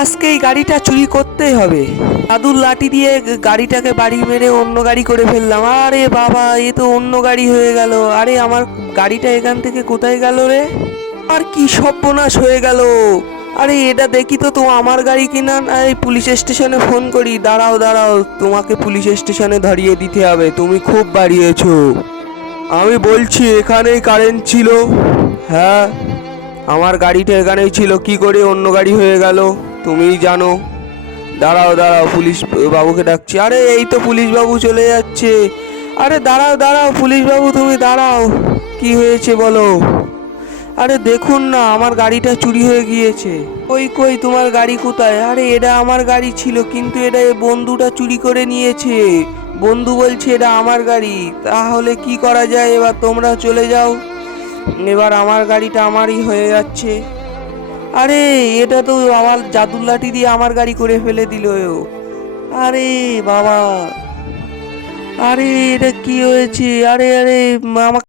আজকে এই গাড়িটা চুরি করতেই হবে। দাদুর লাঠি দিয়ে গাড়িটাকে বাড়ি মেরে অন্য গাড়ি করে ফেললাম। আরে বাবা, এ তো অন্য গাড়ি হয়ে গেল। আরে আমার গাড়িটা এখান থেকে কোথায় গেল রে? আর কি সর্বনাশ হয়ে গেল! আরে এটা দেখি তো, তো আমার গাড়ি কিনা। এই পুলিশ স্টেশনে ফোন করি। দাঁড়াও দাঁড়াও, তোমাকে পুলিশ স্টেশনে ধরিয়ে দিতে হবে, তুমি খুব বাড়িয়েছো। আমি বলছি এখানেই কারেন্ট ছিল। হ্যাঁ, আমার গাড়িটা এখানেই ছিল, কি করে অন্য গাড়ি হয়ে গেল তুমিই জানো। দাঁড়াও দাঁড়াও, পুলিশ বাবুকে ডাকছি। আরে এই তো পুলিশ বাবু চলে যাচ্ছে। আরে দাঁড়াও দাঁড়াও পুলিশ বাবু, তুমি দাঁড়াও, কি হয়েছে বলো। আরে দেখুন না, আমার গাড়িটা চুরি হয়ে গিয়েছে। কই কই, তোমার গাড়ি কোথায়? আরে এটা আমার গাড়ি ছিল, কিন্তু এটা এ বন্ধুটা চুরি করে নিয়েছে। বন্ধু বলছে এটা আমার গাড়ি। তাহলে কি করা যায়? এবার তোমরা চলে যাও, এবার আমার গাড়িটা আমারই হয়ে যাচ্ছে। আরে এটা তো আমার জাদুর লাঠি দিয়ে আমার গাড়ি করে ফেলে দিল। আরে বাবা, আরে এটা কি হয়েছে? আরে আরে, আমাকে